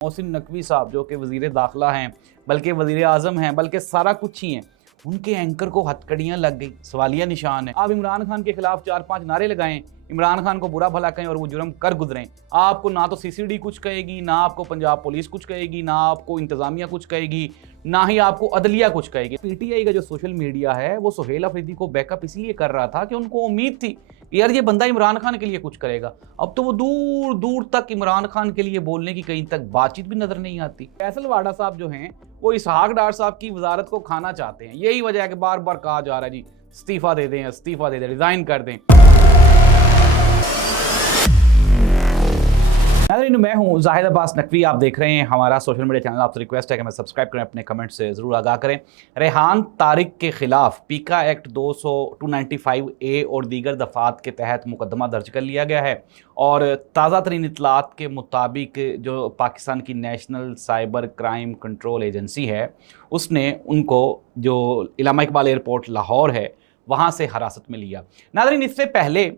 मोहसिन नकवी साहब जो कि वज़ीर दाखिला हैं, बल्कि वज़ीर आज़म हैं, बल्कि सारा कुछ ही हैं, उनके एंकर को हथकड़ियाँ लग गई, सवालिया निशान है। आप इमरान खान के खिलाफ 4-5 नारे लगाएं, इमरान खान को बुरा भला कहें और वो जुर्म कर गुजरें, आपको ना तो सीसीडी कुछ कहेगी, ना आपको पंजाब पुलिस कुछ कहेगी, ना आपको इंतज़ामिया कुछ कहेगी, ना ही आपको अदलिया कुछ कहेगी। पीटीआई का जो सोशल मीडिया है वो सुहेल अफरीदी को बैकअप इसलिए कर रहा था कि उनको उम्मीद थी कि यार ये बंदा इमरान खान के लिए कुछ करेगा। अब तो वो दूर दूर तक इमरान खान के लिए बोलने की कहीं तक बातचीत भी नजर नहीं आती। फैसल वाडा साहब जो हैं वो इसहाक डार साहब की वजारत को खाना चाहते हैं। यही वजह है कि बार बार कहा जा रहा है जी इस्तीफा दे दें, इस्तीफा दे दें, रिजाइन कर दें। मैं हूं जाहिद अब्बास नकवी, आप देख रहे हैं हमारा सोशल मीडिया चैनल। आपसे रिक्वेस्ट है कि मैं सब्सक्राइब करें, अपने कमेंट से ज़रूर आगाह करें। रेहान तारिक के खिलाफ पीका एक्ट 295A और दीगर दफ़ात के तहत मुकदमा दर्ज कर लिया गया है और ताज़ा तरीन इतलात के मुताबिक जो पाकिस्तान की national cyber crime control agency है उसने उनको जो इलामा इकबाल एयरपोर्ट लाहौर है वहाँ से हिरासत में लिया। नाज़रीन, इससे पहले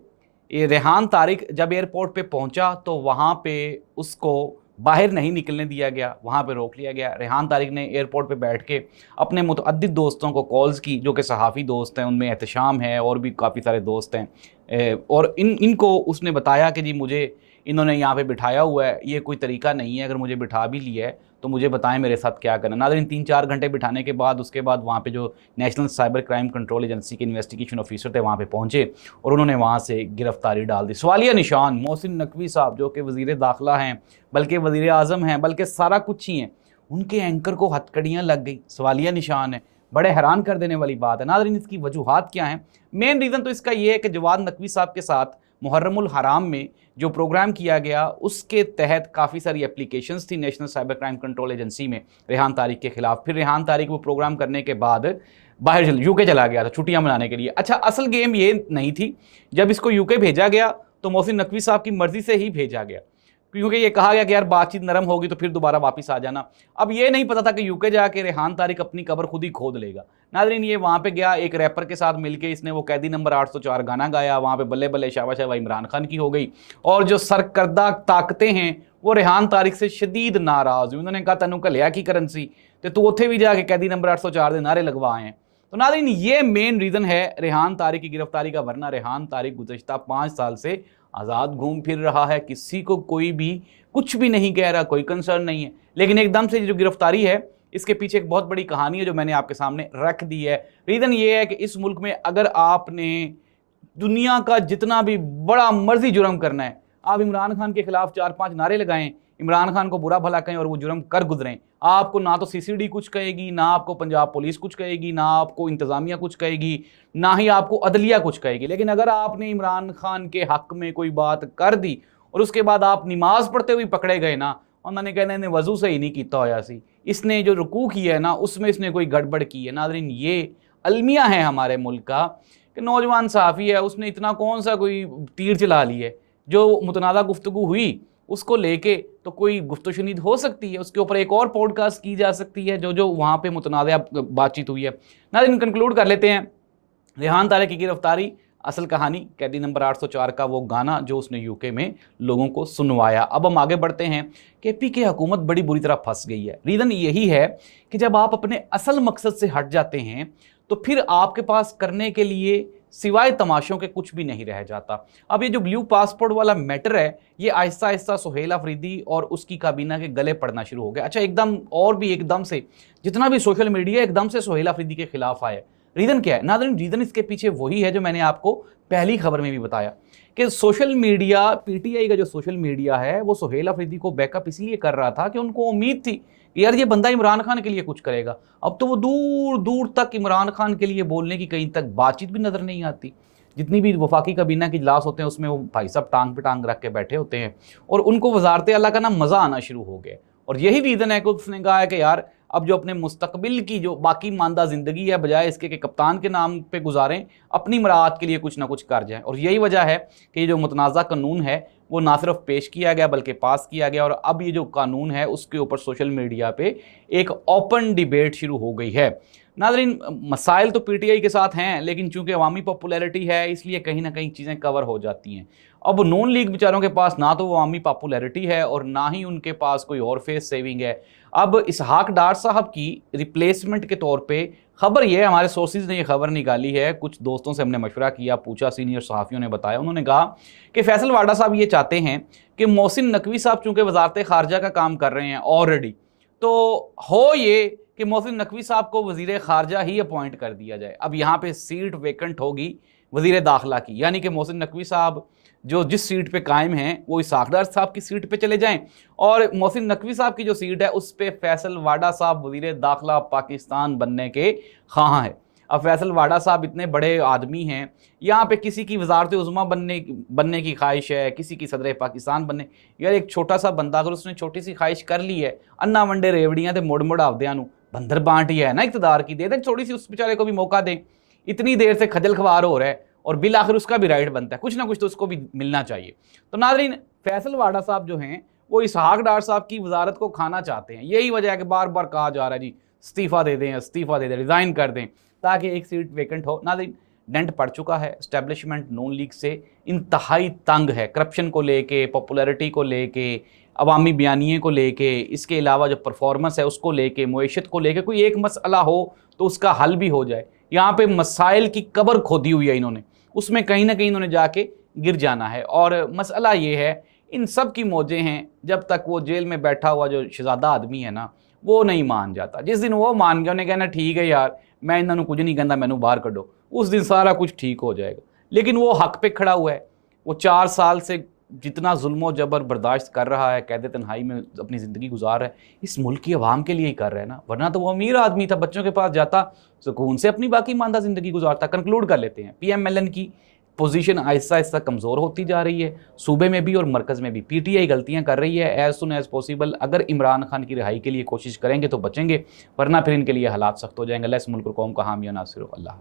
ये रेहान तारिक जब एयरपोर्ट पे पहुंचा तो वहाँ पे उसको बाहर नहीं निकलने दिया गया, वहाँ पे रोक लिया गया। रेहान तारिक ने एयरपोर्ट पे बैठ के अपने मुतअद्दिद दोस्तों को कॉल्स की जो कि सहाफ़ी दोस्त हैं, उनमें एहतशाम है और भी काफ़ी सारे दोस्त हैं, और इनको उसने बताया कि जी मुझे इन्होंने यहाँ पे बिठाया हुआ है, ये कोई तरीका नहीं है, अगर मुझे बिठा भी लिया है तो मुझे बताएं मेरे साथ क्या करना। नाज़रीन, 3-4 घंटे बिठाने के बाद उसके बाद वहाँ पे जो national cyber crime control agency के इन्वेस्टिगेशन ऑफिसर थे वहाँ पे पहुँचे और उन्होंने वहाँ से गिरफ्तारी डाल दी। सवालिया निशान मोहसिन नकवी साहब जो कि वज़ीर दाखिला हैं, बल्कि वज़ीर आज़म हैं, बल्कि सारा कुछ ही हैं, उनके एंकर को हथकड़ियाँ लग गई, सवालिया निशान है। बड़े हैरान कर देने वाली बात है। नाज़रीन, इसकी वजूहात क्या हैं? मेन रीज़न तो इसका ये है कि जवाद नकवी साहब के साथ मुहर्रमुल हराम में जो प्रोग्राम किया गया उसके तहत काफ़ी सारी एप्लीकेशंस थी national cyber crime control agency में रेहान तारिक के खिलाफ। फिर रेहान तारिक वो प्रोग्राम करने के बाद बाहर यूके चला गया था छुट्टियां मनाने के लिए। अच्छा, असल गेम ये नहीं थी, जब इसको यूके भेजा गया तो मोहसिन नकवी साहब की मर्जी से ही भेजा गया, क्योंकि ये कहा गया कि यार बातचीत नरम होगी तो फिर दोबारा वापस आ जाना। अब ये नहीं पता था कि यूके जाके रेहान तारिक अपनी कब्र खुद ही खोद लेगा। नाज़रीन, ये वहाँ पे गया, एक रैपर के साथ मिलके इसने वो कैदी नंबर 804 गाना गाया, वहाँ पे बल्ले बल्ले शाबा शाबा इमरान खान की हो गई और जो सरकर्दा ताकतें हैं वो रेहान तारिक से शदीद नाराज़ हुई। उन्होंने कहा तेनू घलिया की करंसी तो तू उत्थे भी जाके कैदी नंबर 804 के नारे लगवा आए हैं। तो नाज़रीन, ये मेन रीज़न है रेहान तारिक की गिरफ्तारी का, वरना रेहान तारिक गुज़श्ता 5 साल से आज़ाद घूम फिर रहा है, किसी को कोई भी कुछ भी नहीं कह रहा, कोई कंसर्न नहीं है। लेकिन एकदम से जो गिरफ्तारी है इसके पीछे एक बहुत बड़ी कहानी है जो मैंने आपके सामने रख दी है। रीज़न ये है कि इस मुल्क में अगर आपने दुनिया का जितना भी बड़ा मर्जी जुर्म करना है, आप इमरान खान के खिलाफ 4-5 नारे लगाएं, इमरान खान को बुरा भला कहें और वो जुर्म कर गुजरें, आपको ना तो सीसीडी कुछ कहेगी, ना आपको पंजाब पुलिस कुछ कहेगी, ना आपको इंतज़ामिया कुछ कहेगी, ना ही आपको अदलिया कुछ कहेगी। लेकिन अगर आपने इमरान खान के हक में कोई बात कर दी और उसके बाद आप नमाज पढ़ते हुए पकड़े गए ना, उन्होंने कहना इन्हें वजू से ही नहीं किया होया सी, इसने जो रुकू किया है ना उसमें इसने कोई गड़बड़ की है। नाज़रीन, ये अलमिया है हमारे मुल्क का कि नौजवान सहाफ़ी है, उसने इतना कौन सा कोई तीर चला ली है, जो मुतनाज़ा गुफ्तगू हुई उसको लेके तो कोई गुफ्तशुनीद हो सकती है, उसके ऊपर एक और पॉडकास्ट की जा सकती है जो वहाँ पे मुतनाज़ा बातचीत हुई है। नाज़रीन, कंक्लूड कर लेते हैं रेहान तारिक की गिरफ्तारी, असल कहानी कैदी नंबर 804 का वो गाना जो उसने यूके में लोगों को सुनवाया। अब हम आगे बढ़ते हैं कि पीके हुकूमत बड़ी बुरी तरह फंस गई है। रीज़न यही है कि जब आप अपने असल मकसद से हट जाते हैं तो फिर आपके पास करने के लिए सिवाय तमाशों के कुछ भी नहीं रह जाता। अब ये जो ब्लू पासपोर्ट वाला मैटर है ये आहिस्ता आहिस्ता सुहेल अफरीदी और उसकी काबीना के गले पड़ना शुरू हो गया। अच्छा, एकदम से जितना भी सोशल मीडिया एकदम से सुहेल अफरीदी के खिलाफ आया। रीज़न क्या है? नाज़रीन, रीज़न इसके पीछे वही है जो मैंने आपको पहली खबर में भी बताया कि सोशल मीडिया, पीटीआई का जो सोशल मीडिया है वो सुहेल अफरीदी को बैकअप इसलिए कर रहा था कि उनको उम्मीद थी कि यार ये बंदा इमरान खान के लिए कुछ करेगा। अब तो वो दूर दूर तक इमरान खान के लिए बोलने की कहीं तक बातचीत भी नज़र नहीं आती। जितनी भी वफाकी काबीना के इजलास होते हैं उसमें वो भाई साहब टांग पे टांग रख के बैठे होते हैं और उनको वजारत आला का ना मज़ा आना शुरू हो गया। और यही रीज़न है कि उसने कहा है कि यार अब जो अपने मुस्तकबिल की जो बाकी मानदा ज़िंदगी है, बजाय इसके कि कप्तान के नाम पे गुजारें, अपनी मराहत के लिए कुछ ना कुछ कर जाएं। और यही वजह है कि ये जो मुतनाज़ा कानून है वो ना सिर्फ पेश किया गया बल्कि पास किया गया और अब ये जो कानून है उसके ऊपर सोशल मीडिया पे एक ओपन डिबेट शुरू हो गई है। नाज़रीन, मसाइल तो पीटीआई के साथ हैं, लेकिन चूंकि अवामी पॉपुलैरिटी है इसलिए कहीं ना कहीं चीज़ें कवर हो जाती हैं। अब नून लीग बेचारों के पास ना तो अवामी पॉपुलैरिटी है और ना ही उनके पास कोई और फेस सेविंग है। अब इसहाक डार साहब की रिप्लेसमेंट के तौर पे खबर ये है, हमारे सोर्सेज ने ये खबर निकाली है, कुछ दोस्तों से हमने मशवरा किया, पूछा, सीनियर सहाफ़ियों ने बताया, उन्होंने कहा कि फैसल वाडा साहब ये चाहते हैं कि मोहसिन नकवी साहब चूँकि वजारत ख़ारजा का काम कर रहे हैं ऑलरेडी, तो हो ये कि मोहसिन नकवी साहब को वज़ीर ख़ारजा ही अपॉइंट कर दिया जाए। अब यहाँ पे सीट वेकेंट होगी वज़ीर दाखिला की, यानी कि मोहसिन नकवी साहब जो जिस सीट पे कायम हैं वो इसहाक डार साहब की सीट पे चले जाएं और मोहसिन नकवी साहब की जो सीट है उस पे फैसल वाडा साहब वज़ीर दाखिला पाकिस्तान बनने के ख़्वाह हैं। अब फैसल वाडा साहब इतने बड़े आदमी हैं, यहाँ पे किसी की वज़ारत उज़्मा बनने की ख्वाहिश है, किसी की सदर पाकिस्तान बनने, यार एक छोटा सा बंदा अगर उसने छोटी सी ख्वाहिश कर ली है, अन्ना वंडे रेवड़ियाँ तो मुड़ मुड़ आवदियां नूं बंदर बांटी है ना इकतदार की, दे दें थोड़ी सी उस बेचारे को भी मौका दें। इतनी देर से खजल खवार हो रहा है और बिल आखिर उसका भी राइट बनता है, कुछ ना कुछ तो उसको भी मिलना चाहिए। तो नाज़रीन, फैसल वाडा साहब जो हैं वो इसहाक डार साहब की वजारत को खाना चाहते हैं। यही वजह है कि बार बार कहा जा रहा है जी इस्तीफ़ा दे दें, इस्तीफ़ा दे दें, रिज़ाइन कर दें ताकि एक सीट वेकेंट हो। नाज़रीन, डेंट पड़ चुका है, एस्टेब्लिशमेंट नून लीग से इंतहाई तंग है, करप्शन को लेके, पॉपुलैरिटी को लेके, अवामी बयानिए को लेके, इसके अलावा जो परफॉर्मेंस है उसको लेके, मुईशत को लेके, कोई एक मसला हो तो उसका हल भी हो जाए। यहाँ पे मसाइल की कबर खोदी हुई है इन्होंने, उसमें कहीं ना कहीं इन्होंने जाके गिर जाना है। और मसला ये है, इन सब की मौजें हैं जब तक वो जेल में बैठा हुआ जो शहजादा आदमी है ना वो नहीं मान जाता। जिस दिन वो मान गया, उन्हें कहना ठीक है यार मैं इन्होंने कुछ नहीं कहना, मैनू बाहर कढो, उस दिन सारा कुछ ठीक हो जाएगा। लेकिन वो हक पे खड़ा हुआ है, वो 4 साल से जितना जुल्म जबर बर्दाश्त कर रहा है, कैद तन्हाई में अपनी ज़िंदगी गुजार रहा है, इस मुल्क की आवाम के लिए ही कर रहा है ना, वरना तो वो अमीर आदमी था, बच्चों के पास जाता, सुकून से अपनी बाकी मानदा ज़िंदगी गुजारता। कंक्लूड कर लेते हैं, PMLN की पोजीशन आहिस्ता आहिस्ता कमज़ोर होती जा रही है, सूबे में भी और मरकज़ में भी। PTI गलतियां कर रही है, एज़ सुन एज़ पॉसिबल अगर इमरान खान की रिहाई के लिए कोशिश करेंगे तो बचेंगे, वरना फिर इनके लिए हालात सख्त हो जाएंगे। अल्लाह इस मुल्क को कौम का हामी नासिर हो। अल्लाह।